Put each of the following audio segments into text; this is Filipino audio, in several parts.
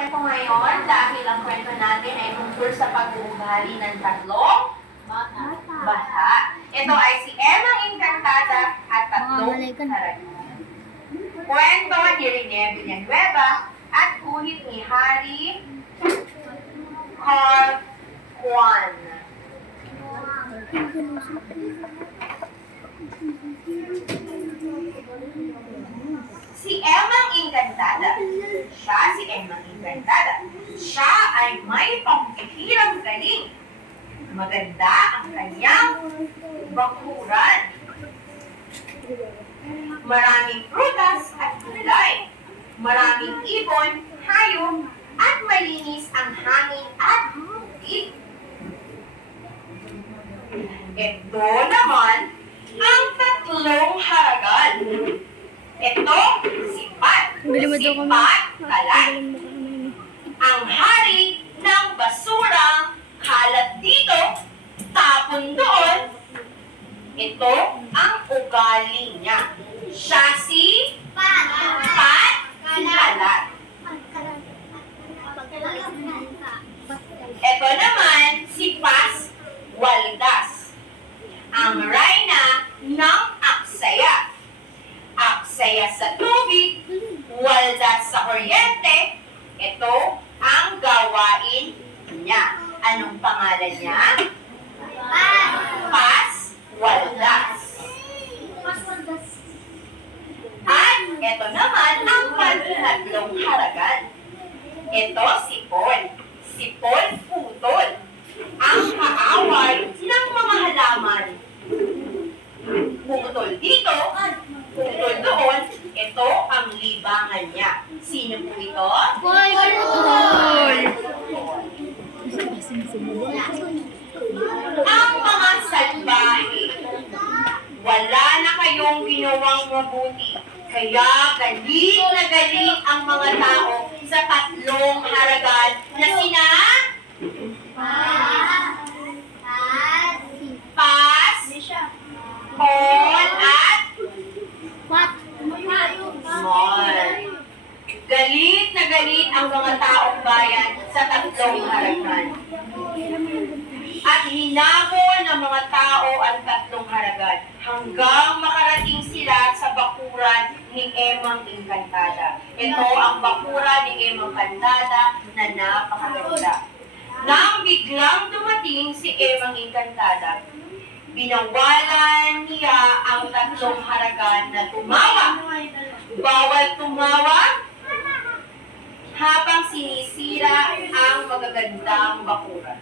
kwento ngayon dahil ang kwento natin ay tungkol sa pag-uugali ng tatlong bata. Ito ay si Emma Encantada at tatlong harapan. Kwento ni Rene Villanueva at guhit ni Harry Carl Juan. Si Emma Encantada. Siya si Emma Encantada. Siya ay may pambihirang galing. Maganda ang kanyang bakuran. Maraming prutas at gulay. Maraming ibon, hayop, at malinis ang hangin at tubig. Ito naman ang tatlong haragan. Ito, si Pat. Si Pat Kalat. Ang hari ng basura, kalat dito, tapon doon. Ito ang ugali niya. Siya si Pat Kalat. Ito naman si Pas Waldas. Ang reyna ng aksaya. Aksaya sa tubig, waldas sa kuryente. Ito ang gawain niya. Anong pangalan niya? Pas Waldas. At ito naman ang pantatlong haragan. Ito si Paul. Si Paul Putol. Ang kaaway ng mga halaman. Putol dito, putol doon. Ito ang libangan niya. Sino po ito? Putol! Ang mga salbahe. Wala na kayong ginawang mabuti. Kaya galing na galing ang mga tao sa tatlong haragan na sina Pas, Paul, at Small. Galit na galit ang mga taong bayan sa tatlong haragan. At hinabol ng mga tao ang tatlong haragan hanggang makarating sila sa bakuran ni Emang Encantada. Ito ang bakuran ni Emang Encantada na napakaganda. Nang biglang dumating si Emang Encantada, binawalan niya ang tatlong haragan na tumawa. Bawal tumawa habang sinisira ang magagandang bakuran.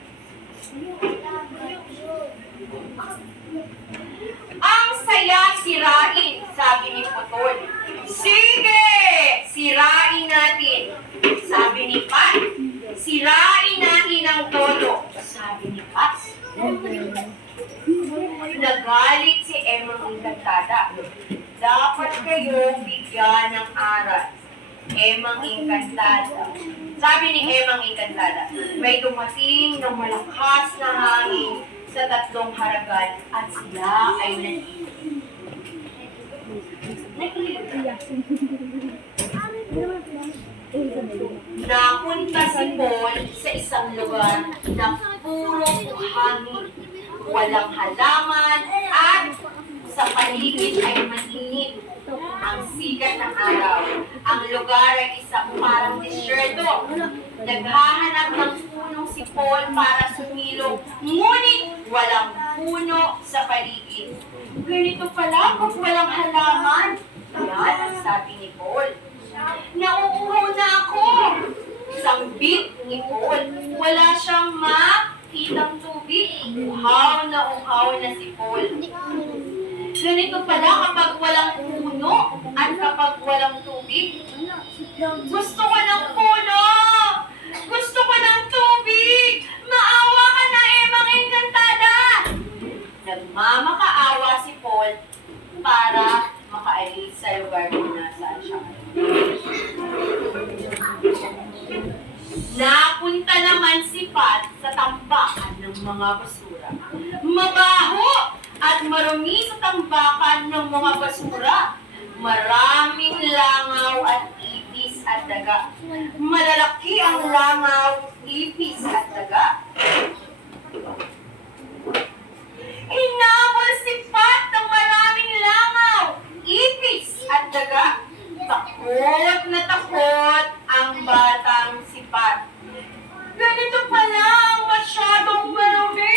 Ang saya sirain, sabi ni Putol. Sige, sirain natin, sabi ni Pat. Sirain natin ang todo, sabi ni Pat. Nagalit si Emang Encantada. Dapat kayo bigyan ng aral. Emang Encantada. Sabi ni Emang Encantada, may dumating ng malakas na hangin sa tatlong haragan at sila ay Napunta si Paul sa isang lugar na puro hangin, walang halaman at sa paligid ay mainit ang sikat ng araw. Ang lugar ay isang parang disyerto. Naghahanap ng punong si Paul para sumilong, ngunit walang puno sa paligid. Ganito pala kung walang halaman. Yan ang sabi ni Paul. Nauuhaw na ako. Sambit ni Paul. Wala siyang makitang tubig. Uhaw na si Paul. Ganito pala kapag walang puno at kapag walang tubig. Gusto ko ng puno! Gusto ko ng tubig! Maawa ka na, Emang Encantada! Nagmamakaawa si Paul para makaalis sa lugar kung nasaan siya. Napunta naman si Pat sa tambakan ng mga basura. Mabaho at marumi sa tambakan ng mga basura. Maraming langaw at itis at daga. Malalaki Malaki ang langaw, ipis at daga. Hinabol si Pat ng maraming langaw, ipis at daga. Takot na takot ang batang si Pat. Ganito pala ang masyadong marami,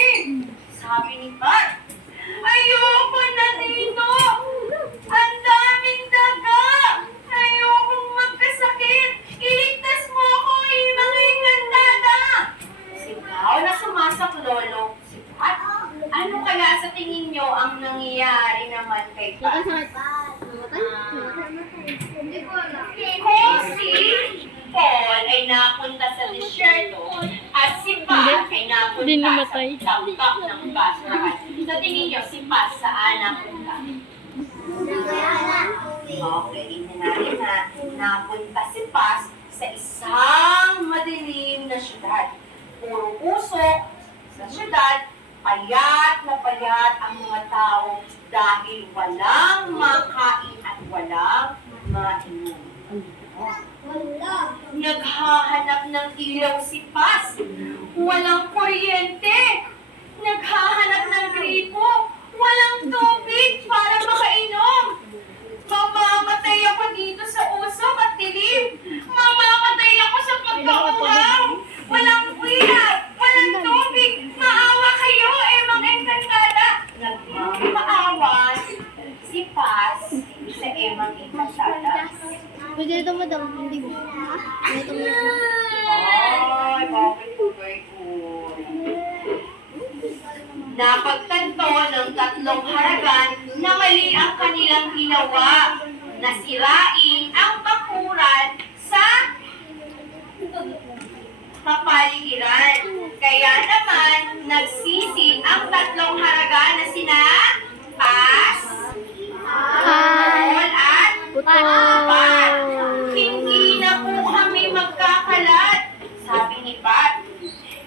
sabi ni Pat. Ayoko na dito. Ang daming daga. Ayokong magkasakit. Iligtas mo ako, mga engkantada. Sigaw na sumasaklolo si Pat. Ano kaya sa tingin nyo ang nangyayari naman kay Pat? Kung si Paul ay napunta sa disyerto at si Pat ay Hindi napunta namatay. sa tampak ng basurahan. Sa tingin nyo, si Pat saan napunta? Okay, tingnan natin na napunta si Pat sa isang madilim na syudad. Puro usok sa syudad, payat ang mga tao dahil walang makain at walang mainom. Naghahanap ng ilaw si Paz. Walang kuryente. Naghahanap ng gripo. Walang tubig para makainom. Mamamatay ako dito sa usok at dilim. Mamamatay ako sa pagkauhaw. Walang ilaw. Walang tubig. Maawa kayo, Emang Engkantada. Nagmamaawa si Paz sa Emang Engkantada. Pwede ito madam, hindi mo. Ito mo. Ay, bakit tubay ko? Napagtanto ng tatlong haragan na mali ang kanilang ginawa, na sirain ang bakuran sa kapaligiran. Kaya naman, nagsisi ang tatlong haragan na sina Paz, Paul at Pat. Hindi na po kami magkakalat, sabi ni Pat.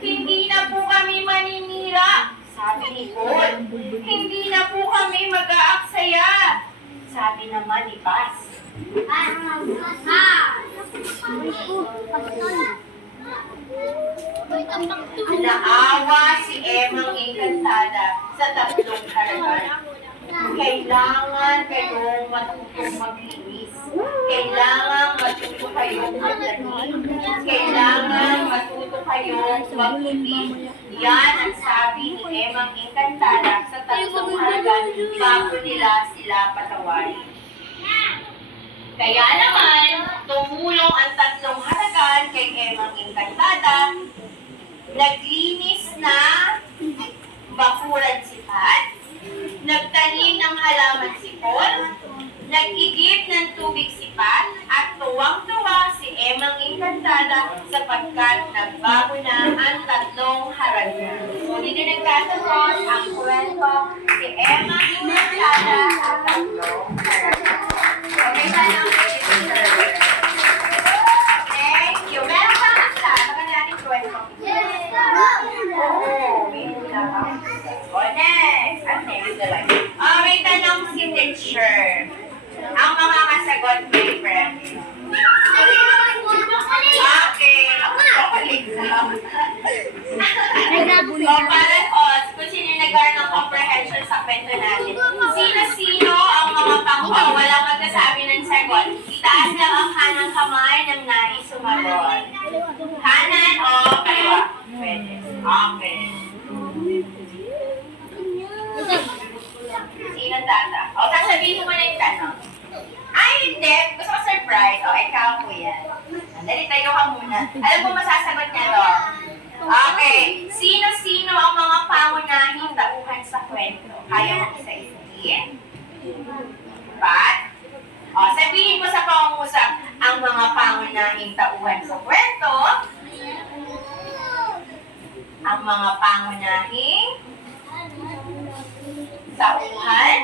Hindi na po kami maninira, sabi ni Paul. Hindi na po kami mag-aaksaya, sabi naman ni Paz. Naawa si Emang Engkantada sa tatlong haragan. Kailangan kayong matutong maglinis. Kailangan matuto kayong maglanin. Kailangan matuto kayong mag-ibig. Yan ang sabi ni Emang Engkantada sa tatlong haragan bago nila sila patawarin. Kaya naman, tumulong ang tatlong haragan kay Emang Engkantada. Naglinis na bakuran si Pat. Nagtanim ng halaman si Paul, nag-igib ng tubig si Pat, at tuwang-tuwa si Emang Engkantada sapagkat nagbago na ang tatlong haragan. So, dito nagtatapos ang kwento si Emang Engkantada at tatlong haragan. So, may tanong si teacher. Thank you. Meron ka ang sa? Saka natin kwento. Oo, may hula ka. O, next. At next na lang. May tanong si teacher. Ang mga kasagot may premyo. Okay. Chocolate lang. O, para kung sino yung nag-aaral ng comprehension sa kwento natin. Sino-sino ang mga pangko? Walang magkasabi ng sagot. Itaas lang ang kanang kamay ng nais sumagot. Kanan o kaliwa? Pwede. Okay. Sino tata? O, sasabihin mo na yung tanong. Ay, hindi. Gusto ko surprise. O, ikaw po yan. Dali, tayo ka muna. Alam mo masasagot niya to. Okay. Sino-sino ang mga pangunahing tauhan sa kwento? Kaya mo isa-isahin? Pat? O, sabihin mo sa pangungusap ang mga pangunahing tauhan sa kwento. Ang mga pangunahing tauhan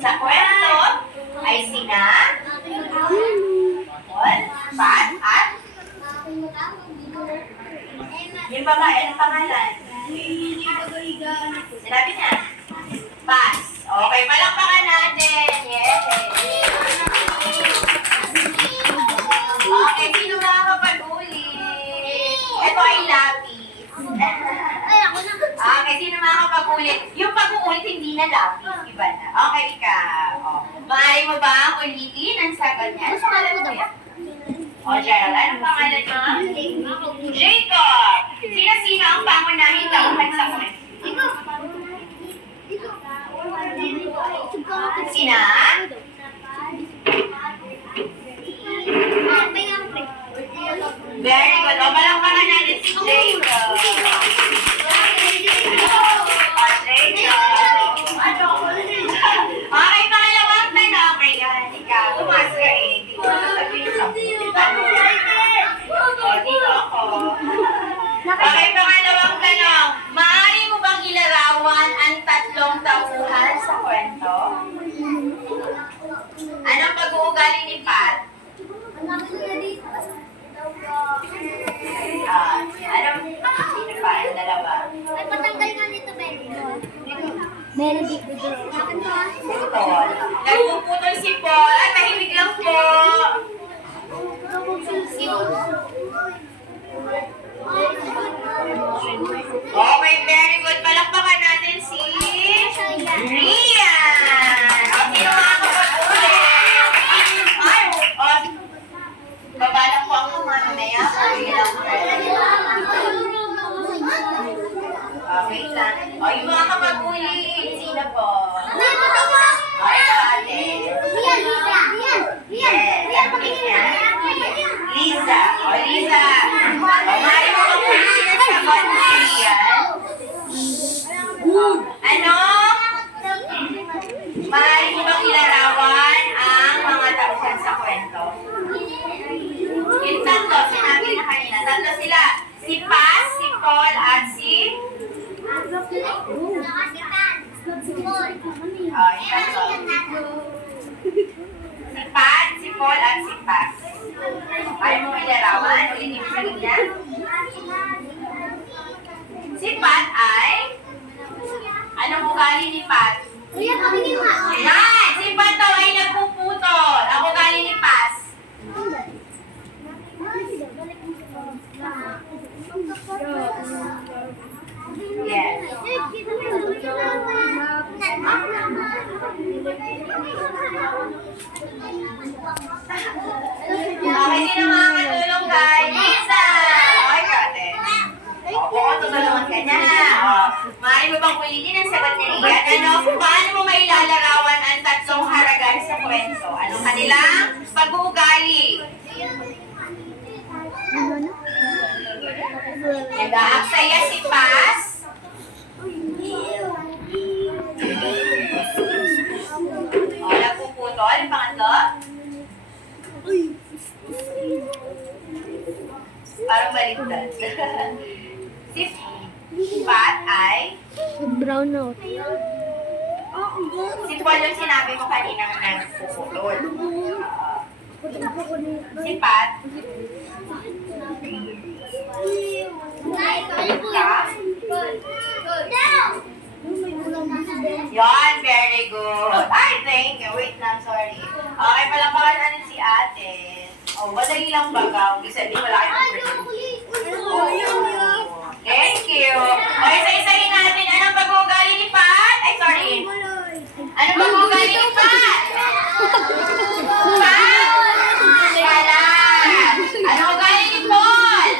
sa kwento ay sina Paul, Pat, at yung babae ng pangalan. Sinabi niya? Pass. Okay, palakpakan natin. Yes. Okay, sino makakapag-uli? ay lapis. Ay, ako na. Okay, sino makakapag-ulit? Yung pag-uulit, hindi na lapis. Iba na. Okay, ikaw. Oh. Maaari mo ba ulitin ang sagot niya? Ano pangalan mo yan? O, Gerald, anong pangalan mo? Jacob! Sino-sino ang pangunahing tauhan sa kwento? Sina? Very good. O, palakpakan natin si Jacob. O, Jacob. Okay, pangalawang tanong. Ayan, ikaw. Tumas ka eh. Hindi ko sasabihin sa tanong. O, dito ako. Okay, pangalawang tanong. Maaari mo bang ilarawan ang tatlong tauhan sa kwento? Anong pag-uugali ni Pat? Anong, sino pa? Ang dalawa? Ay, patanggal nga nito, Benny. Melody. Paul. Nagpuputol si Paul. Ay, mahimig lang po. Okay, very good. Palakpakan natin si Rian. O, sino makakapag-ulit? Ay, o, baba lang po ako mamaya. Okay lang po. Okay lang. O, yung mga kapag-ulit. Sino po? Okay, ate. Lisa. O, Lisa. O, maaari mo bang ulitin ang sagot ni Rian? Ano? Maaari mo bang ilarawan ang mga tauhan sa kwento? Yung tatlo, sinabi na kanina. Tatlo sila. Si Paz, si Paul, at si... Oh, yung tatlo. Si Pat, si Paul, at si Paz. Ayaw mo ilarawan? Ulitin mo kanina. Si Pat ay... Anong ugali ni Pat? Yan! Si Pat daw ay nagpuputol. Ang ugali ni Paz. Yes. Okay, sino mga katulong kay Lisa? Okay, kate. Opo, tutulungan ka niya. Maaari mo bang ulitin ang sagot ni Rian? Paano mo mailalarawan ang tatlong haragan sa kwento? Anong kanilang pag-uugali? Nag-aaksaya si Paz. O, nagpuputol. Ang pangatlo? Parang baliktad. Si Pat ay... Brown out. Si Paul yung sinabi mo kanina na nagpuputol. Si Pat. Yan, very good. Ay, thank you. Wait lang, sorry. Okay, palakpakan natin si ate. Oh, madali lang baga. Ibig sabihin, wala kayong Thank you. Okay, isa-isahin natin. Anong pag-uugali ni Pat? Ay, sorry. Anong pag-uugali ni Pat? Pat? Wala. Anong ugali ni Paul?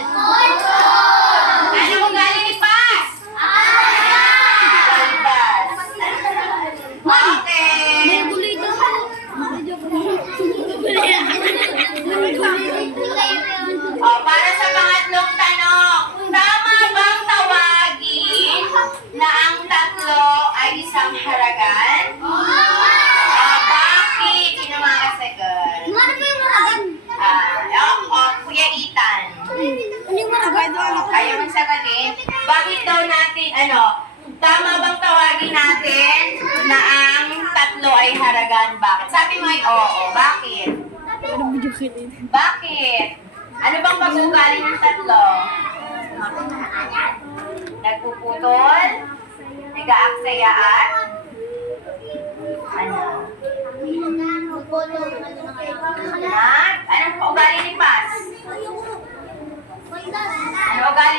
Anong ugali ni Paz? Balbas. Okay. O, para sa pangatlong tanong, tama bang tawagin na ang tatlo ay isang haragan? Bakit? Sino mga kasagot? Kuya Ethan. Kaya mong sagutin? Bakit daw natin, tama bang tawagin natin na ang tatlo ay haragan? Bakit? Sabi mo ay oo. Bakit? Bakit? Ano bang pag-uugali ng tatlo? Nagpuputol? Nag-aaksaya at? Ano? Anong ugali ni Paz? Ano ugali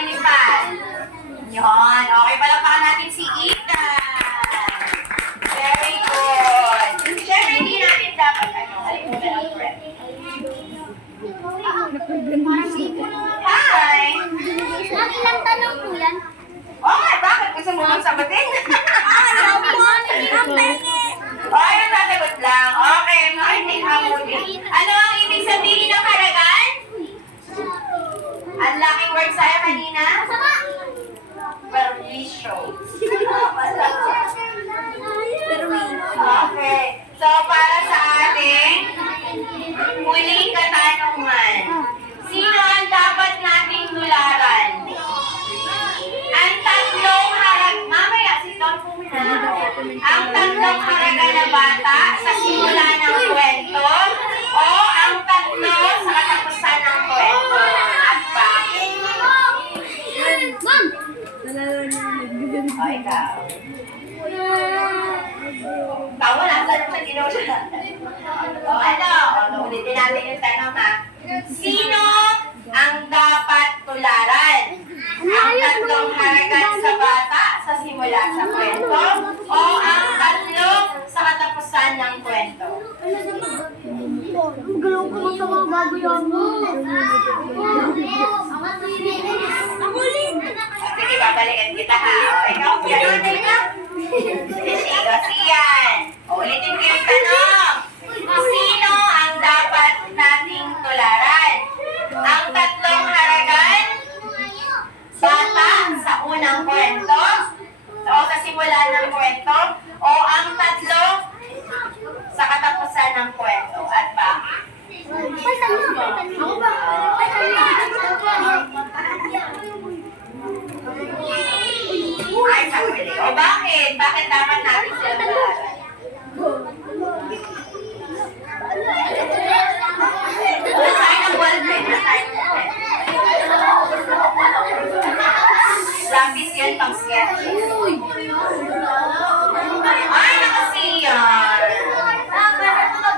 mo nang sagutin. Okay, yung sasagot lang. Okay, makinig ako din. Ano ang ibig sabihin ng haragan? Ang laking word sa'yo kanina? Perwisyo. Okay. So, para sa ating huling katanungan. Sino ang dapat nating tularan? Ang tatlong mamaya, sit down po muna. Ang tatlong haragan na bata sa simula ng kwento o ang tatlo sa katapusan ng kwento? At bakit? O, ikaw. Tawa lang, tanong sa ginawa siya. O, ano? O, ulitin natin yung tanong, ha? Sino ang dapat tularan? Ang tatlong haragan sa bata sa simula sa kwento o ang tatlo sa katapusan ng kwento? Gulong ko sa mga bago yan mo. Sige, babalikan kita, ha? O, ikaw, yan. Siyan. O, ulitin ko yung tanong. Sino ang dapat nating tularan? Ang tatlong haragan bata sa unang kwento o sa simula ng kwento o ang tatlo sa katapusan ng kwento at bakit? Ay, sabi. O bakit? Bakit dapat natin sila tularan? Nasayin ang ballpen. Nasayin ang ballpen. Lapis yan pang sketch. Ay, nakasiyan.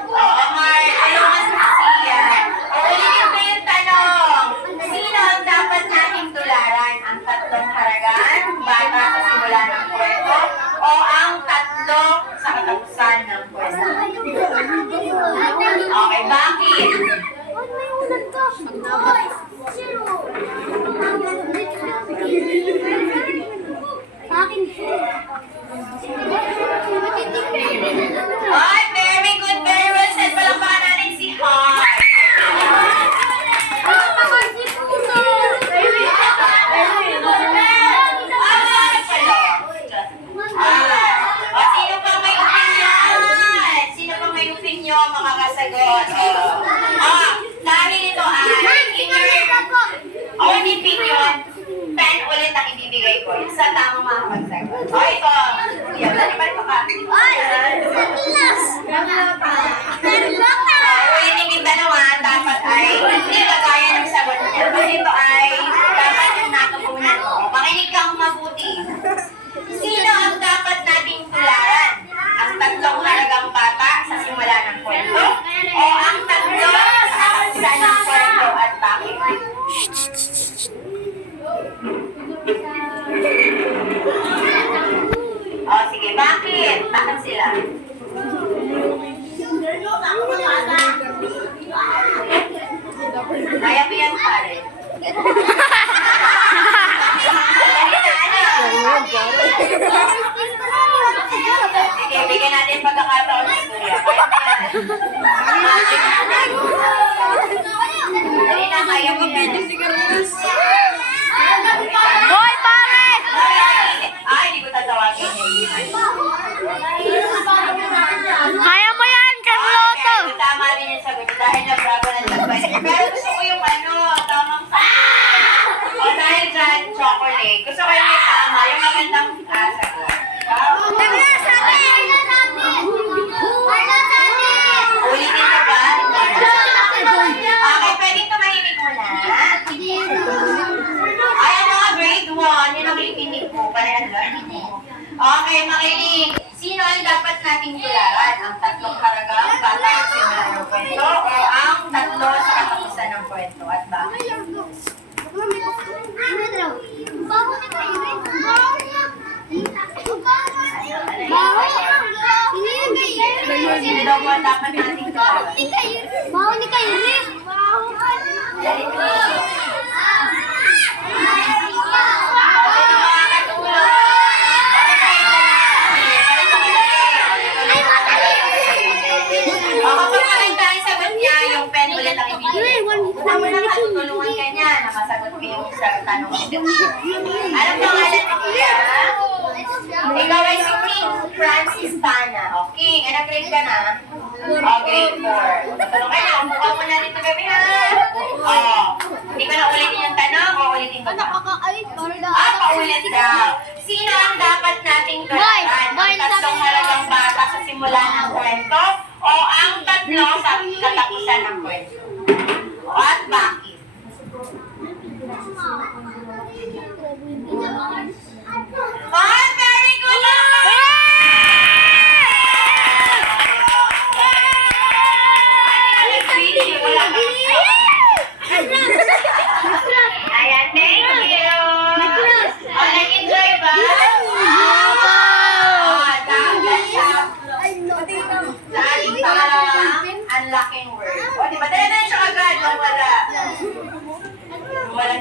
Oo, Mark. Ayaw mas nakasiyan. O, ulitin ko yung tanong. Sino ang dapat nating tularan? Ang tatlong haragan, bata sa simula ng kwento, o ang tatlo sa katapusan ng kwento? Okay, bakit? Ay, very good, very well said. Palakpakan natin si Heart. O, sino pa may opinion? Sino pa may opinion makakasagot? Dahil ito ay only opinion, 10 ulit ang ibibigay ko. Yung sa tamang makakapagsagot. O, ito. Yan, balik pa ka. Ulitin yung dalawa, dapat ay hindi kagaya ng sagot niya. Kasi ito ay dapat yung natutunan mo. Makinig kang mabuti. Sino ang dapat nating tularan? Ang tatlong haragang bata sa simula ng kwento? O ang tatlo sa katapusan ng kwento at bakit? O sige, bakit? Bakit sila? Kaya mo yan, pare. Sige, bigyan natin pagkakataon ng kuya. Kaya mo yan. Dali na, kaya mo yan. Hoy, pare! Ay, hindi ko tatawagin niya. Kaya mo yan, Carloto! Okay, tama rin yung sagot dahil nabrago ng tagbay. Pero gusto ko yung tamang o dahil dyan, chocolate. Gusto ko yung may tama, yung magandang sagot. Ulitin ka ba? Okay, pwedeng tumahimik muna. Ay, ang mga grade 1, yung nakikinig ko, parang learning mo. Okay, makinig. Sino ang dapat nating tularan? Ang tatlong haragang bata at simula ng kwento o ang tatlo sa katapusan ng kwento at bakit? Sino daw po ang dapat nating tularan? Baho ni kayo, Rick! Dali ko. Sino makakatulong? yung sa tanong. Anong pangalan mo, kuya? Ikaw ay si King Francis Tana. O, King, anong grade ka na? O, grade 4. Tanong ka na, umuha mo na rito gabi, ha? O, hindi ko na ulitin yung tanong, o ulitin ko ba? Paulit daw. Sino ang dapat nating tularan? Ang tatlong halagang bata sa simula ng kwento o ang tatlo sa katapusan ng kwento? O, at bakit? Oh, very good! Ayan, thank you! O, nag-enjoy ba? O, dapat siya sa ating pangalawang unlocking word. O, diba? Dala na siya agad. Wala. Wala.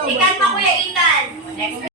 Ikan mo, Kuya Ethan. Next